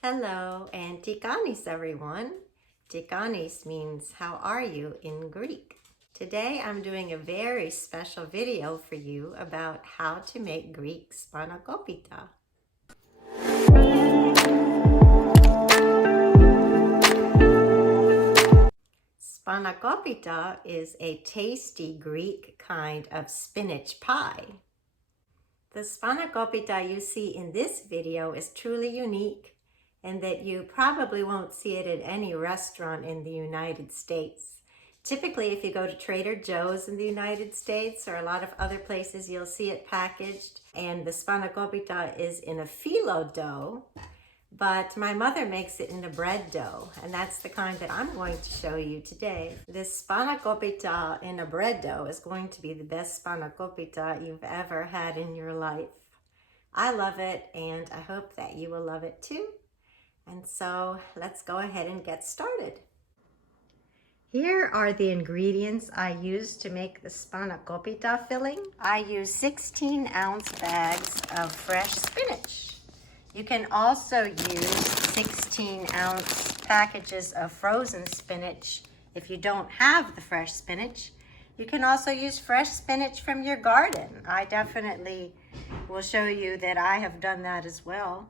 Hello and tikanis everyone. Tikanis means how are you in Greek. Today I'm doing a very special video for you about how to make Greek spanakopita. Spanakopita is a tasty Greek kind of spinach pie. The spanakopita you see in this video is truly unique and that you probably won't see it at any restaurant in the United States. Typically, if you go to Trader Joe's in the United States or a lot of other places, you'll see it packaged, and the spanakopita is in a phyllo dough, but my mother makes it in a bread dough, and that's the kind that I'm going to show you today. This spanakopita in a bread dough is going to be the best spanakopita you've ever had in your life. I love it, and I hope that you will love it too. And so let's go ahead and get started. Here are the ingredients I use to make the spanakopita filling. I use 16-ounce bags of fresh spinach. You can also use 16-ounce packages of frozen spinach if you don't have the fresh spinach. You can also use fresh spinach from your garden. I definitely will show you that I have done that as well.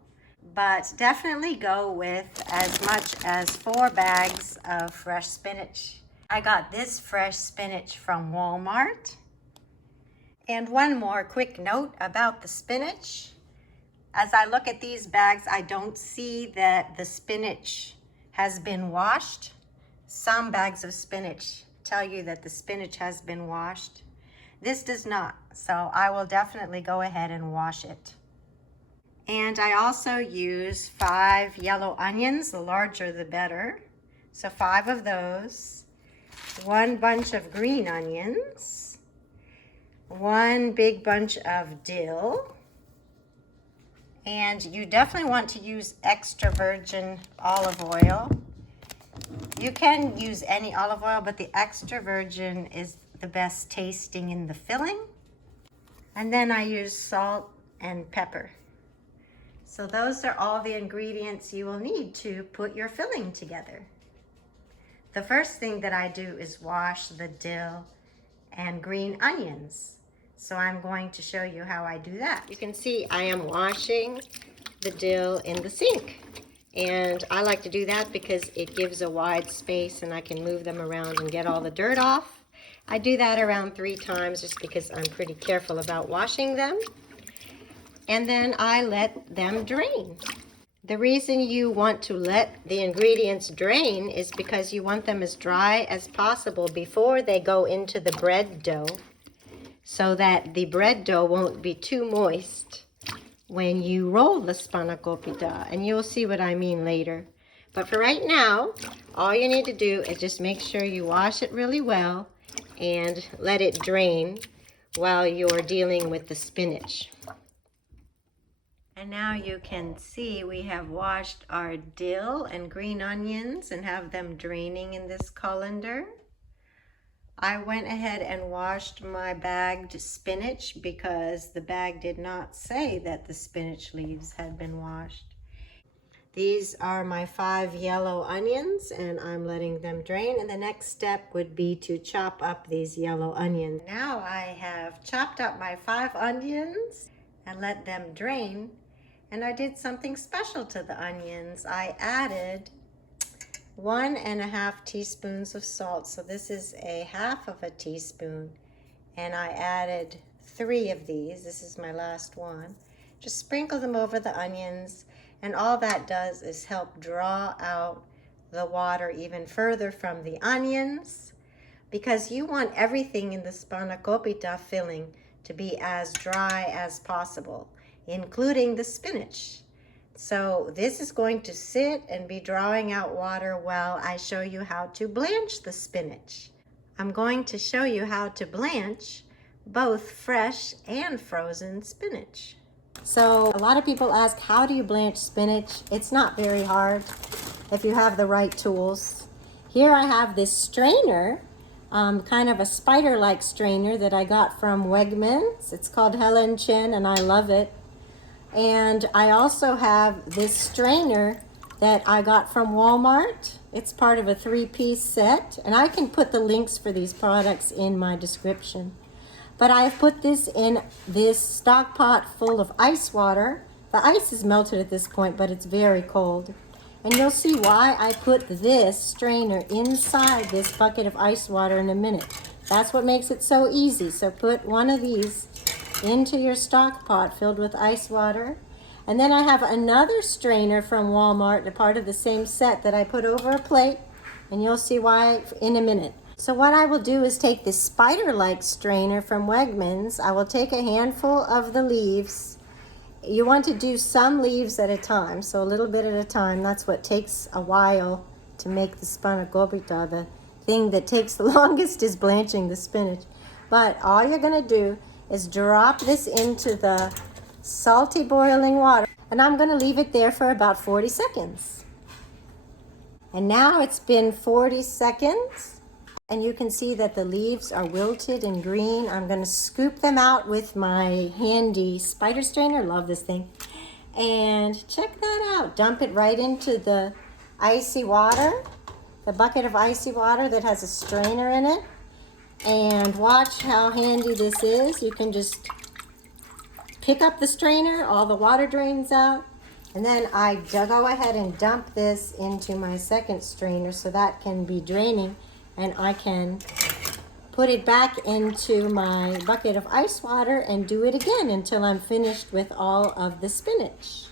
But definitely go with as much as 4 bags of fresh spinach. I got this fresh spinach from Walmart. And one more quick note about the spinach. As I look at these bags, I don't see that the spinach has been washed. Some bags of spinach tell you that the spinach has been washed. This does not, so I will definitely go ahead and wash it. And I also use 5 yellow onions, the larger the better. So 5 of those. 1 bunch of green onions. 1 big bunch of dill. And you definitely want to use extra virgin olive oil. You can use any olive oil, but the extra virgin is the best tasting in the filling. And then I use salt and pepper. So those are all the ingredients you will need to put your filling together. The first thing that I do is wash the dill and green onions. So I'm going to show you how I do that. You can see I am washing the dill in the sink. And I like to do that because it gives a wide space and I can move them around and get all the dirt off. I do that around 3 times just because I'm pretty careful about washing them. And then I let them drain. The reason you want to let the ingredients drain is because you want them as dry as possible before they go into the bread dough, so that the bread dough won't be too moist when you roll the spanakopita, and you'll see what I mean later. But for right now, all you need to do is just make sure you wash it really well and let it drain while you're dealing with the spinach. And now you can see we have washed our dill and green onions and have them draining in this colander. I went ahead and washed my bagged spinach because the bag did not say that the spinach leaves had been washed. These are my 5 yellow onions and I'm letting them drain. And the next step would be to chop up these yellow onions. Now I have chopped up my 5 onions and let them drain. And I did something special to the onions. I added 1½ teaspoons of salt. So this is a half of a teaspoon. And I added 3 of these. This is my last one. Just sprinkle them over the onions. And all that does is help draw out the water even further from the onions, because you want everything in the spanakopita filling to be as dry as possible, including the spinach. So this is going to sit and be drawing out water while I show you how to blanch the spinach. I'm going to show you how to blanch both fresh and frozen spinach. So a lot of people ask, how do you blanch spinach? It's not very hard if you have the right tools. Here I have this strainer, kind of a spider-like strainer that I got from Wegmans. It's called Helen, Chen, and I love it. And I also have this strainer that I got from Walmart. It's part of a 3-piece set, and I can put the links for these products in my description. But I have put this in this stock pot full of ice water. The ice is melted at this point, but it's very cold. And you'll see why I put this strainer inside this bucket of ice water in a minute. That's what makes it so easy. So put one of these into your stock pot filled with ice water. And then I have another strainer from Walmart, a part of the same set, that I put over a plate. And you'll see why in a minute. So what I will do is take this spider-like strainer from Wegmans. I will take a handful of the leaves. You want to do some leaves at a time, so a little bit at a time. That's what takes a while to make the Spanakopita. The thing that takes the longest is blanching the spinach. But all you're going to do is drop this into the salty boiling water. And I'm going to leave it there for about 40 seconds. And now it's been 40 seconds. And you can see that the leaves are wilted and green. I'm going to scoop them out with my handy spider strainer. Love this thing. And check that out. Dump it right into the icy water, the bucket of icy water that has a strainer in it. And watch how handy this is. You can just pick up the strainer, all the water drains out. And then I go ahead and dump this into my second strainer so that can be draining. And I can put it back into my bucket of ice water and do it again until I'm finished with all of the spinach.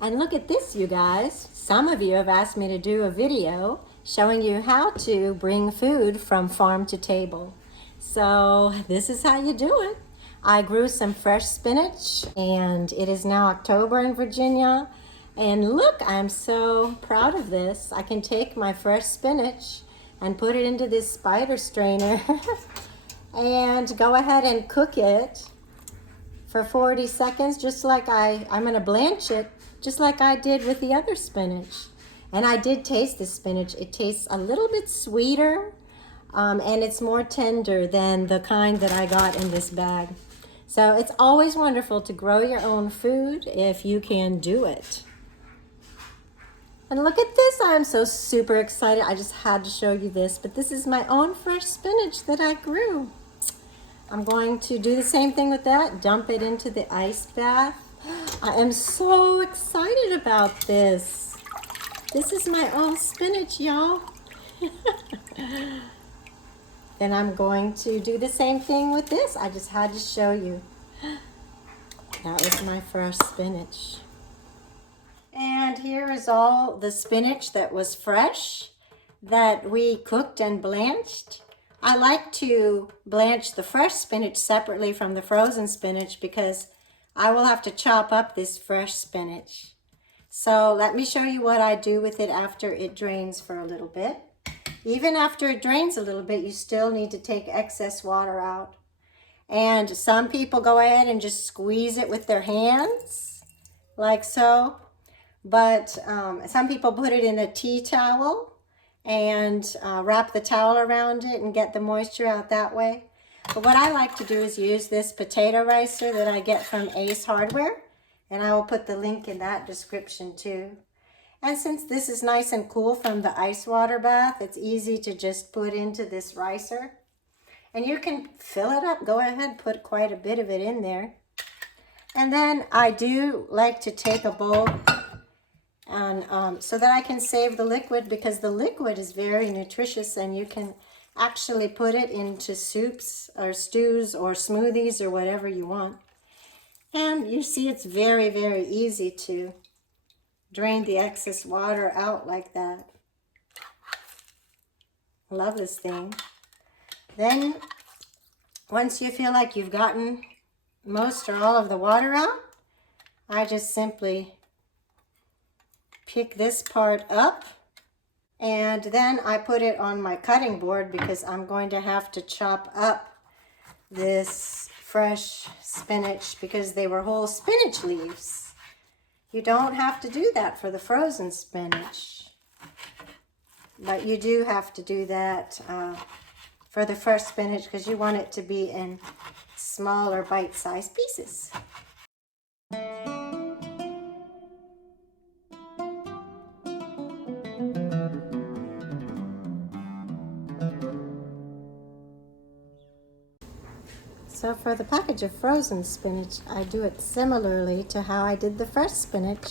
And look at this, you guys. Some of you have asked me to do a video showing you how to bring food from farm to table. So this is how you do it. I grew some fresh spinach, and it is now October in Virginia. And look, I'm so proud of this. I can take my fresh spinach and put it into this spider strainer and go ahead and cook it for 40 seconds, just like I'm gonna blanch it, just like I did with the other spinach. And I did taste the spinach. It tastes a little bit sweeter, and it's more tender than the kind that I got in this bag. So it's always wonderful to grow your own food if you can do it. And look at this, I'm so super excited. I just had to show you this, but this is my own fresh spinach that I grew. I'm going to do the same thing with that, dump it into the ice bath. I am so excited about this. This is my own spinach, y'all. Then I'm going to do the same thing with this. I just had to show you. That was my fresh spinach. And here is all the spinach that was fresh that we cooked and blanched. I like to blanch the fresh spinach separately from the frozen spinach because I will have to chop up this fresh spinach. So let me show you what I do with it after it drains for a little bit. Even after it drains a little bit, you still need to take excess water out. And some people go ahead and just squeeze it with their hands, like so. But some people put it in a tea towel and wrap the towel around it and get the moisture out that way. But what I like to do is use this potato ricer that I get from Ace Hardware. And I will put the link in that description too. And since this is nice and cool from the ice water bath, it's easy to just put into this ricer. And you can fill it up. Go ahead, put quite a bit of it in there. And then I do like to take a bowl and so that I can save the liquid, because the liquid is very nutritious and you can actually put it into soups or stews or smoothies or whatever you want. And you see it's very, very easy to drain the excess water out like that. Love this thing. Then once you feel like you've gotten most or all of the water out, I just simply pick this part up, and then I put it on my cutting board because I'm going to have to chop up this fresh spinach because they were whole spinach leaves. You don't have to do that for the frozen spinach, but you do have to do that for the fresh spinach because you want it to be in smaller bite-sized pieces. So for the package of frozen spinach, I do it similarly to how I did the fresh spinach.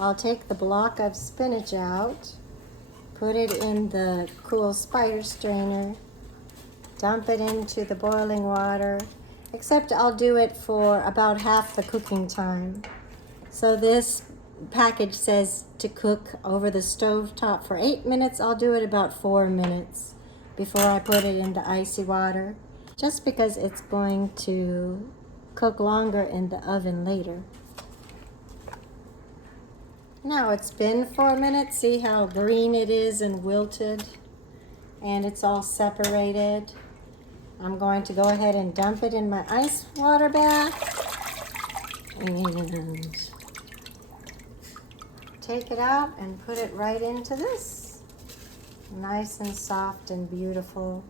I'll take the block of spinach out, put it in the cool spider strainer, dump it into the boiling water, except I'll do it for about half the cooking time. So this package says to cook over the stove top for 8 minutes. I'll do it about 4 minutes before I put it into icy water, just because it's going to cook longer in the oven later. Now it's been 4 minutes. See how green it is and wilted, and it's all separated. I'm going to go ahead and dump it in my ice water bath and take it out and put it right into this. Nice and soft and beautiful.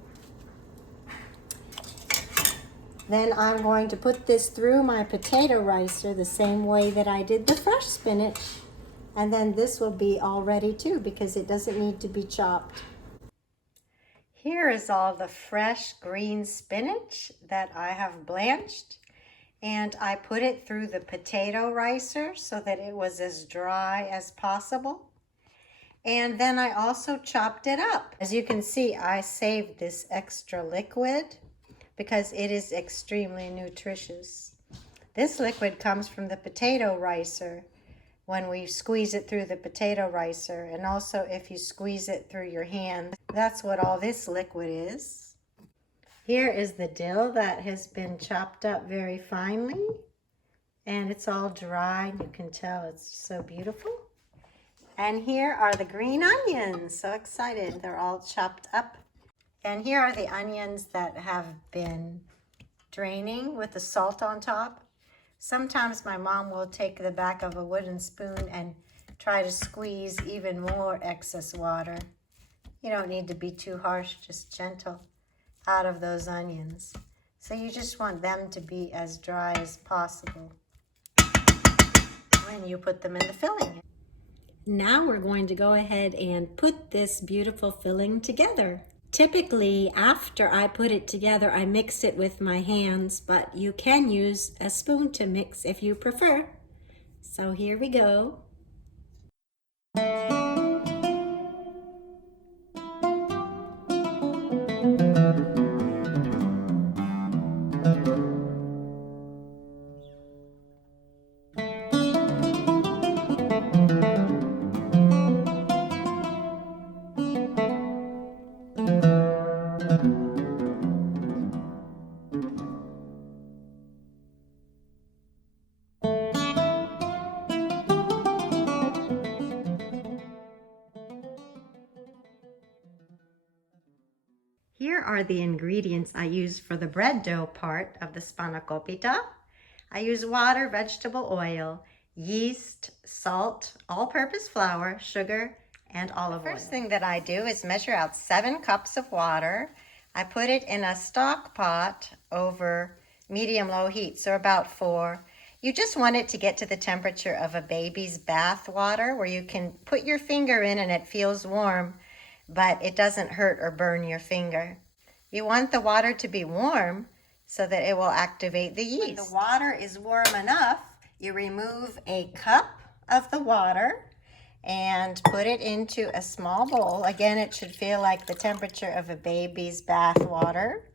Then I'm going to put this through my potato ricer the same way that I did the fresh spinach. And then this will be all ready too, because it doesn't need to be chopped. Here is all the fresh green spinach that I have blanched. And I put it through the potato ricer so that it was as dry as possible. And then I also chopped it up. As you can see, I saved this extra liquid because it is extremely nutritious. This liquid comes from the potato ricer when we squeeze it through the potato ricer, and also if you squeeze it through your hand. That's what all this liquid is. Here is the dill that has been chopped up very finely, and it's all dry. You can tell it's so beautiful. And here are the green onions. So excited. They're all chopped up. And here are the onions that have been draining with the salt on top. Sometimes my mom will take the back of a wooden spoon and try to squeeze even more excess water. You don't need to be too harsh, just gentle out of those onions. So you just want them to be as dry as possible when you put them in the filling. Now we're going to go ahead and put this beautiful filling together. Typically, after I put it together, I mix it with my hands, but you can use a spoon to mix if you prefer. So here we go. Here are the ingredients I use for the bread dough part of the Spanakopita. I use water, vegetable oil, yeast, salt, all-purpose flour, sugar, and olive oil. The first thing that I do is measure out 7 cups of water. I put it in a stock pot over medium-low heat, so about 4. You just want it to get to the temperature of a baby's bath water, where you can put your finger in and it feels warm, but it doesn't hurt or burn your finger. You want the water to be warm so that it will activate the yeast. When the water is warm enough, you remove a cup of the water and put it into a small bowl. Again, it should feel like the temperature of a baby's bath water.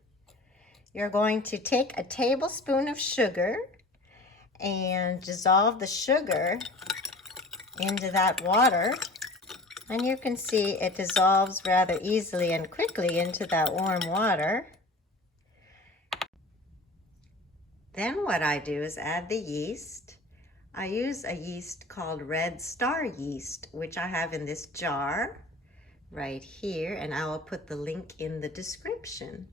You're going to take a tablespoon of sugar and dissolve the sugar into that water. And you can see it dissolves rather easily and quickly into that warm water. Then what I do is add the yeast. I use a yeast called Red Star yeast, which I have in this jar right here, and I will put the link in the description.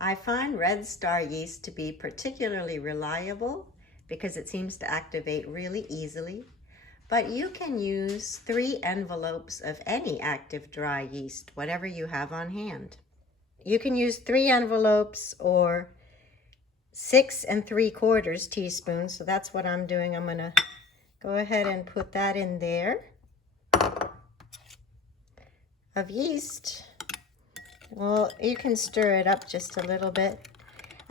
I find Red Star yeast to be particularly reliable because it seems to activate really easily. But you can use 3 envelopes of any active dry yeast, whatever you have on hand. You can use 3 envelopes or 6 3/4 teaspoons. So that's what I'm doing. I'm gonna go ahead and put that in there of yeast. Well, you can stir it up just a little bit.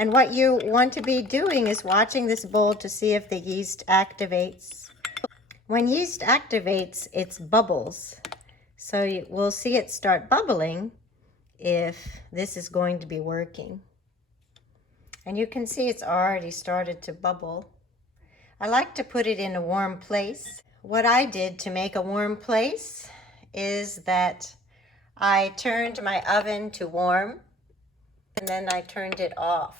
And what you want to be doing is watching this bowl to see if the yeast activates. When yeast activates, it's bubbles. So we'll see it start bubbling if this is going to be working. And you can see it's already started to bubble. I like to put it in a warm place. What I did to make a warm place is that I turned my oven to warm and then I turned it off.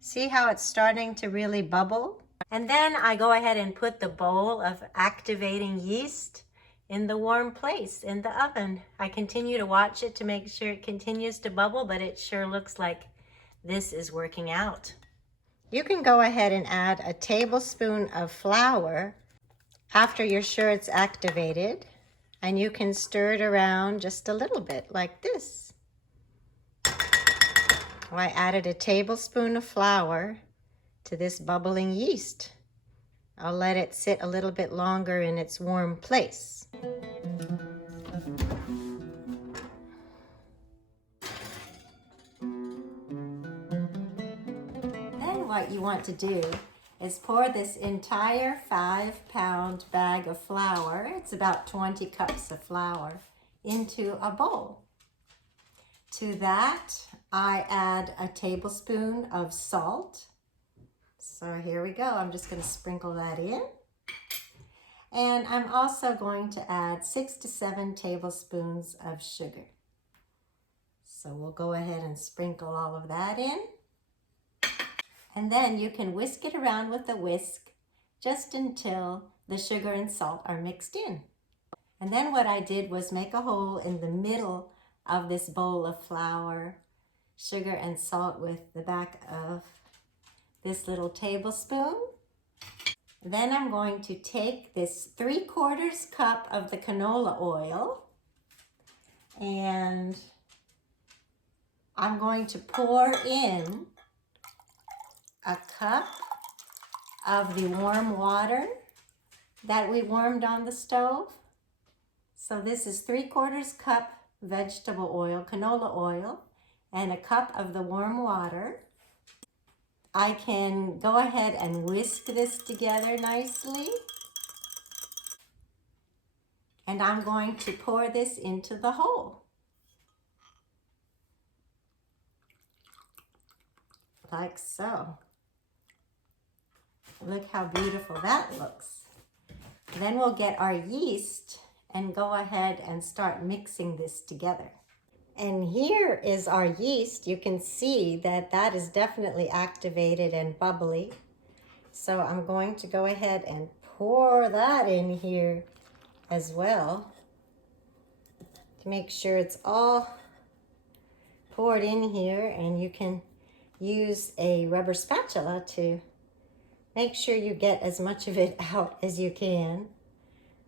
See how it's starting to really bubble? And then I go ahead and put the bowl of activating yeast in the warm place in the oven. I continue to watch it to make sure it continues to bubble, but it sure looks like this is working out. You can go ahead and add a tablespoon of flour after you're sure it's activated, and you can stir it around just a little bit like this. Well, I added a tablespoon of flour to this bubbling yeast. I'll let it sit a little bit longer in its warm place. Then what you want to do is pour this entire 5-pound bag of flour, it's about 20 cups of flour, into a bowl. To that, I add a tablespoon of salt. So here we go. I'm just going to sprinkle that in. And I'm also going to add 6 to 7 tablespoons of sugar. So we'll go ahead and sprinkle all of that in. And then you can whisk it around with a whisk just until the sugar and salt are mixed in. And then what I did was make a hole in the middle of this bowl of flour, sugar, and salt with the back of this little tablespoon. Then I'm going to take this 3/4 cup of the canola oil and I'm going to pour in a cup of the warm water that we warmed on the stove. So this is 3/4 cup vegetable oil, canola oil, and a cup of the warm water. I can go ahead and whisk this together nicely. And I'm going to pour this into the hole. Like so. Look how beautiful that looks. Then we'll get our yeast and go ahead and start mixing this together. And here is our yeast. You can see that that is definitely activated and bubbly. So I'm going to go ahead and pour that in here as well to make sure it's all poured in here, and you can use a rubber spatula to make sure you get as much of it out as you can.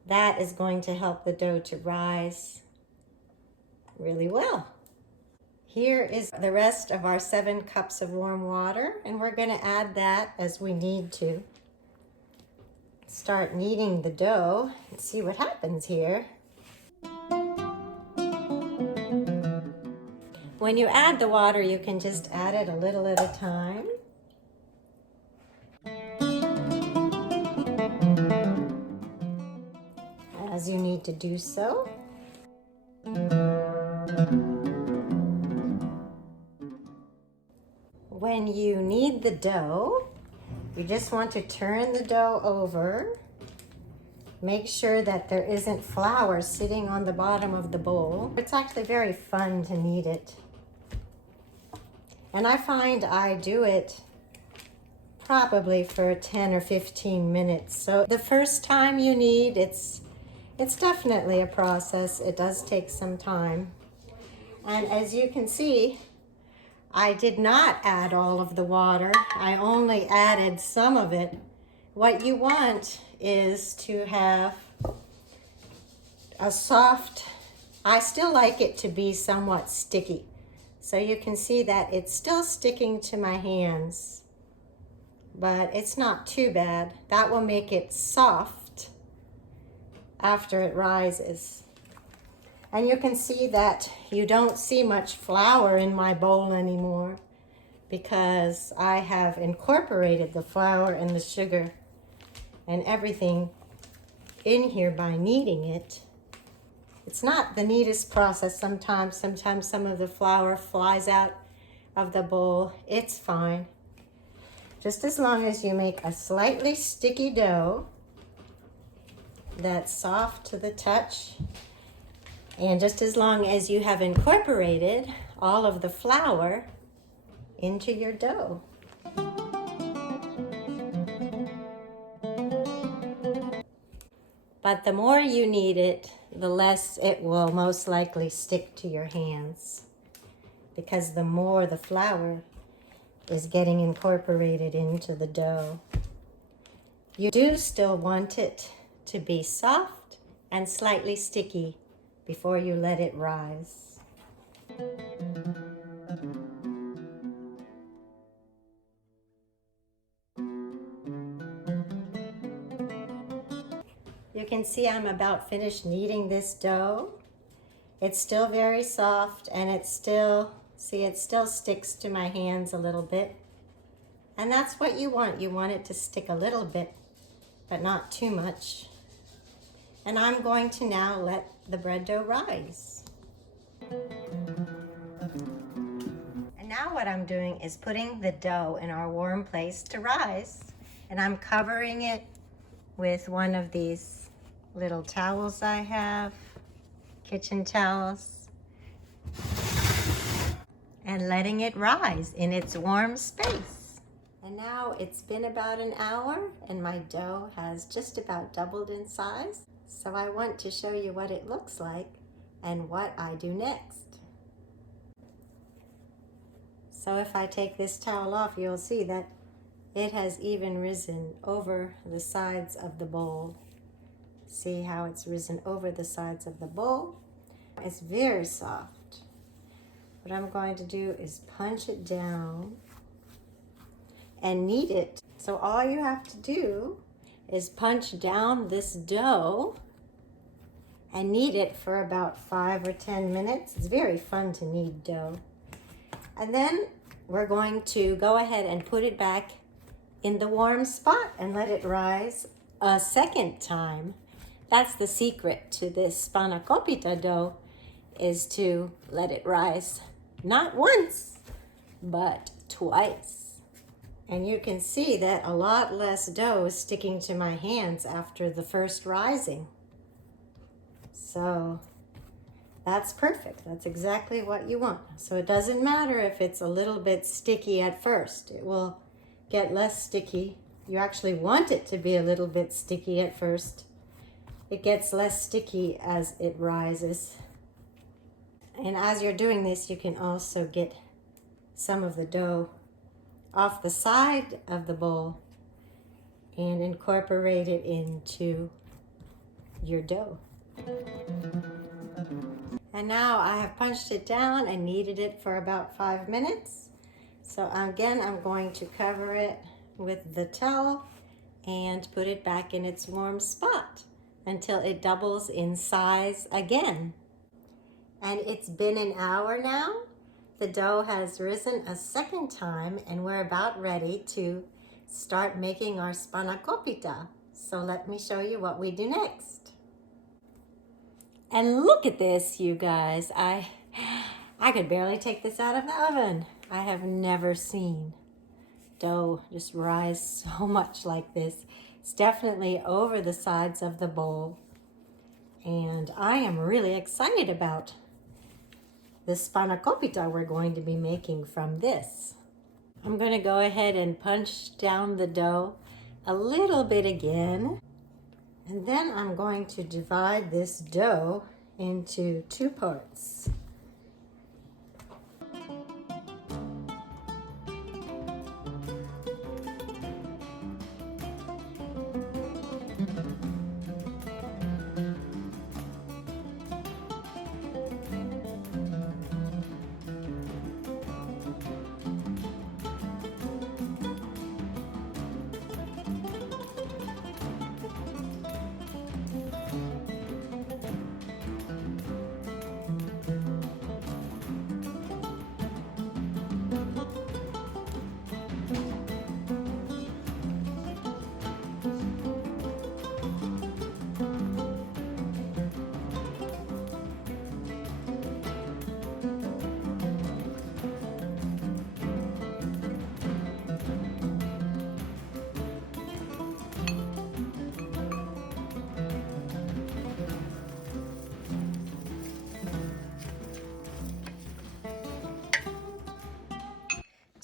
That is going to help the dough to rise really well. Here is the rest of our 7 cups of warm water, and we're going to add that as we need to. Start kneading the dough and see what happens here. When you add the water, you can just add it a little at a time. As you need to do so. When you knead the dough, you just want to turn the dough over. Make sure that there isn't flour sitting on the bottom of the bowl. It's actually very fun to knead it. And I find I do it probably for 10 or 15 minutes. So the first time you knead, it's definitely a process. It does take some time. And as you can see, I did not add all of the water. I only added some of it. What you want is to have a soft, I still like it to be somewhat sticky. So you can see that it's still sticking to my hands, but it's not too bad. That will make it soft after it rises. And you can see that you don't see much flour in my bowl anymore. because I have incorporated the flour and the sugar and everything in here by kneading it. It's not the neatest process sometimes. Sometimes some of the flour flies out of the bowl. It's fine. Just as long as you make a slightly sticky dough that's soft to the touch, and just as long as you have incorporated all of the flour into your dough. But the more you knead it, the less it will most likely stick to your hands, because the more the flour is getting incorporated into the dough. You do still want it to be soft and slightly sticky before you let it rise. You can see I'm about finished kneading this dough. It's still very soft, and it still sticks to my hands a little bit. And that's what you want. You want it to stick a little bit, but not too much. And I'm going to now let the bread dough rise. And now what I'm doing is putting the dough in our warm place to rise. And I'm covering it with one of these little towels I have, kitchen towels, and letting it rise in its warm space. And now it's been about an hour and my dough has just about doubled in size. So I want to show you what it looks like and what I do next. So if I take this towel off, you'll see that it has even risen over the sides of the bowl. See how it's risen over the sides of the bowl? It's very soft. What I'm going to do is punch it down and knead it. So all you have to do is punch down this dough and knead it for about 5 or 10 minutes. It's very fun to knead dough. And then we're going to go ahead and put it back in the warm spot and let it rise a second time. That's the secret to this Spanakopita dough, is to let it rise not once, but twice. And you can see that a lot less dough is sticking to my hands after the first rising. So that's perfect. That's exactly what you want. So it doesn't matter if it's a little bit sticky at first. It will get less sticky. You actually want it to be a little bit sticky at first. It gets less sticky as it rises. And as you're doing this, you can also get some of the dough off the side of the bowl and incorporate it into your dough. And now I have punched it down and kneaded it for about 5 minutes. So again, I'm going to cover it with the towel and put it back in its warm spot until it doubles in size again. And it's been an hour now. The dough has risen a second time and we're about ready to start making our Spanakopita. So let me show you what we do next. And look at this, you guys. I could barely take this out of the oven. I have never seen dough just rise so much like this. It's definitely over the sides of the bowl. And I am really excited about the Spanakopita we're going to be making from this. I'm going to go ahead and punch down the dough a little bit again. And then I'm going to divide this dough into 2 parts.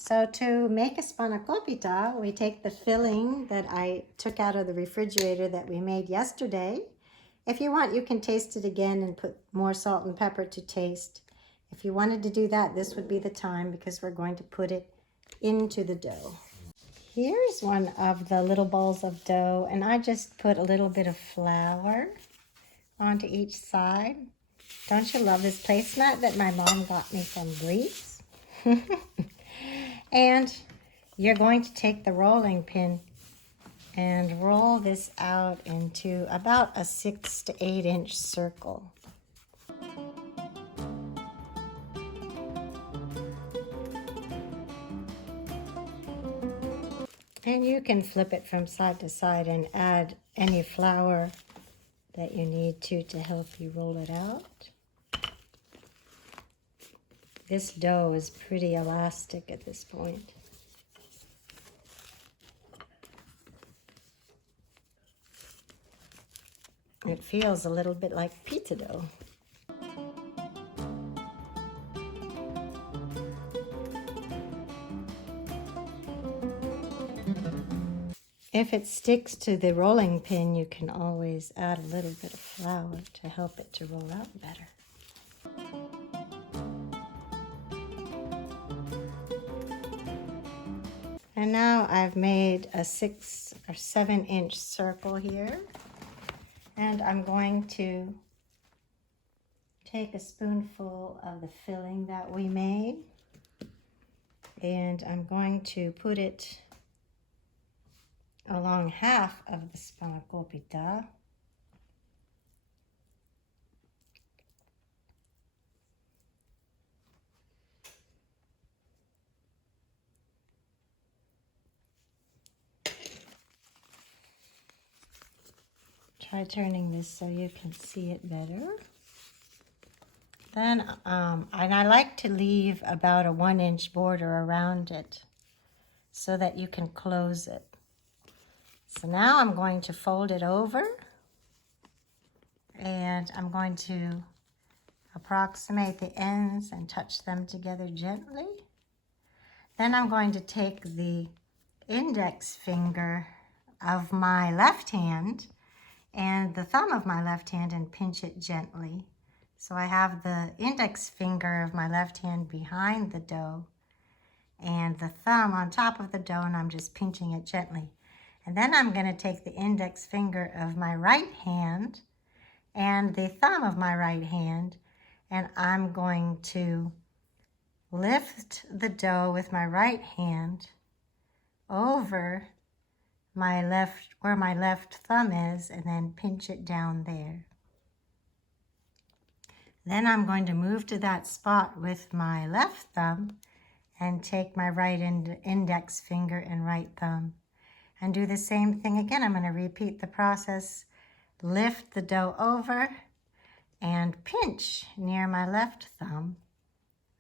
So to make a spanakopita, we take the filling that I took out of the refrigerator that we made yesterday. If you want, you can taste it again and put more salt and pepper to taste. If you wanted to do that, this would be the time because we're going to put it into the dough. Here's one of the little balls of dough, and I just put a little bit of flour onto each side. Don't you love this placemat that my mom got me from Greece? And you're going to take the rolling pin and roll this out into about a 6 to 8 inch circle. And you can flip it from side to side and add any flour that you need to help you roll it out. This dough is pretty elastic at this point. It feels a little bit like pizza dough. If it sticks to the rolling pin, you can always add a little bit of flour to help it to roll out better. And now I've made a 6 or 7 inch circle here. And I'm going to take a spoonful of the filling that we made. And I'm going to put it along half of the spanakopita. Try turning this so you can see it better. Then, and I like to leave about a 1 inch border around it so that you can close it. So now I'm going to fold it over and I'm going to approximate the ends and touch them together gently. Then I'm going to take the index finger of my left hand and the thumb of my left hand and pinch it gently. So I have the index finger of my left hand behind the dough and the thumb on top of the dough, and I'm just pinching it gently. And then I'm going to take the index finger of my right hand and the thumb of my right hand, and I'm going to lift the dough with my right hand over my left, where my left thumb is, and then pinch it down there. Then I'm going to move to that spot with my left thumb and take my right index finger and right thumb and do the same thing again. I'm going to repeat the process. Lift the dough over and pinch near my left thumb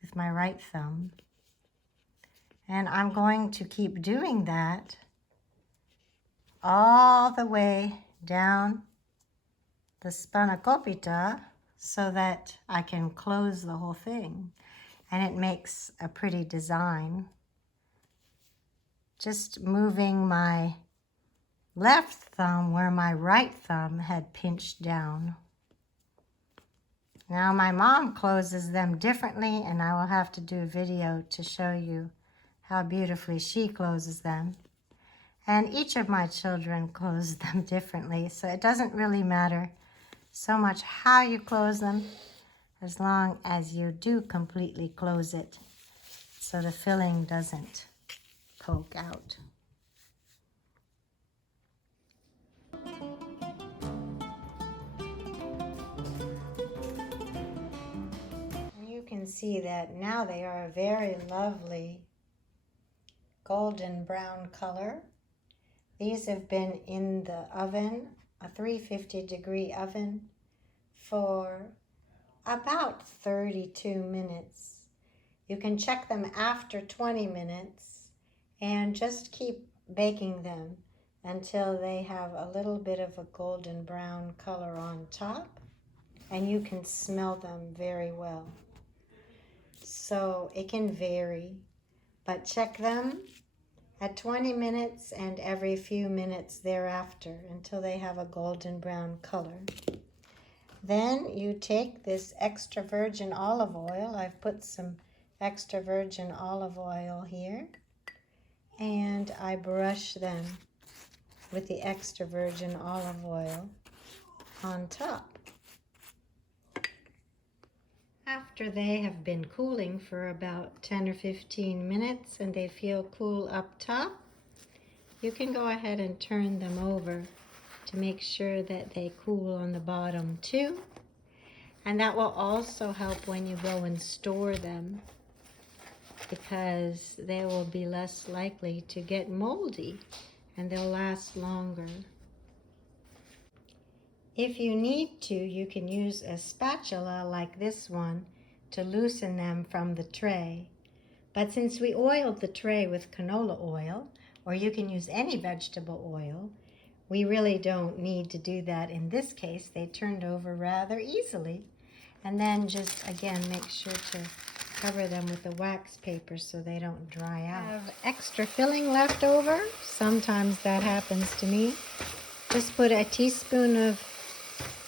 with my right thumb. And I'm going to keep doing that all the way down the spanakopita so that I can close the whole thing. And it makes a pretty design. Just moving my left thumb where my right thumb had pinched down. Now my mom closes them differently, and I will have to do a video to show you how beautifully she closes them. And each of my children close them differently, so it doesn't really matter so much how you close them, as long as you do completely close it so the filling doesn't poke out. And you can see that now they are a very lovely golden brown color. These have been in the oven, a 350-degree oven, for about 32 minutes. You can check them after 20 minutes and just keep baking them until they have a little bit of a golden brown color on top, and you can smell them very well. So it can vary but check them at 20 minutes and every few minutes thereafter until they have a golden brown color. Then you take this extra virgin olive oil. I've put some extra virgin olive oil here, and I brush them with the extra virgin olive oil on top. After they have been cooling for about 10 or 15 minutes and they feel cool up top, you can go ahead and turn them over to make sure that they cool on the bottom too. And that will also help when you go and store them, because they will be less likely to get moldy and they'll last longer. If you need to, you can use a spatula like this one to loosen them from the tray. But since we oiled the tray with canola oil, or you can use any vegetable oil, we really don't need to do that in this case. They turned over rather easily. And then just, again, make sure to cover them with the wax paper so they don't dry out. Have extra filling left over? Sometimes that happens to me. Just put a teaspoon of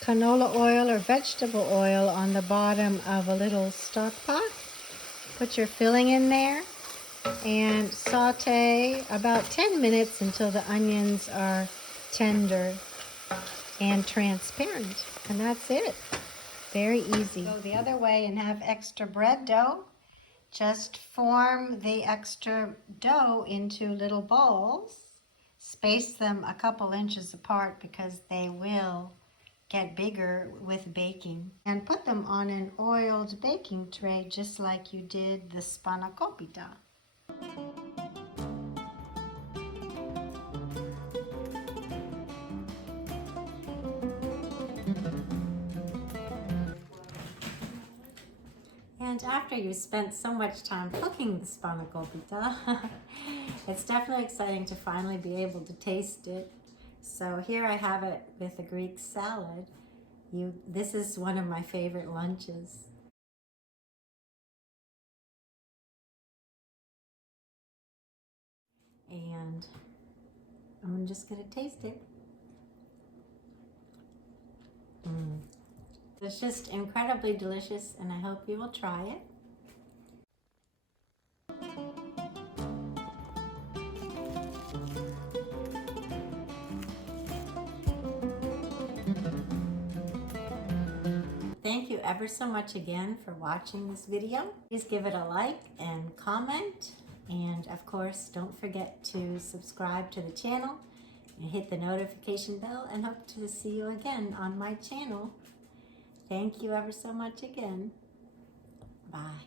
canola oil or vegetable oil on the bottom of a little stock pot. Put your filling in there and saute about 10 minutes until the onions are tender and transparent. And that's it. Very easy. Go the other way and have extra bread dough. Just form the extra dough into little balls. Space them a couple inches apart because they will get bigger with baking. And put them on an oiled baking tray just like you did the Spanakopita. And after you've spent so much time cooking the Spanakopita, it's definitely exciting to finally be able to taste it. So here I have it with a Greek salad. This is one of my favorite lunches. And I'm just gonna taste it. It's just incredibly delicious, and I hope you will try it. Thank you ever so much again for watching this video. Please give it a like and comment. And of course, don't forget to subscribe to the channel and hit the notification bell, and hope to see you again on my channel. Thank you ever so much again. Bye.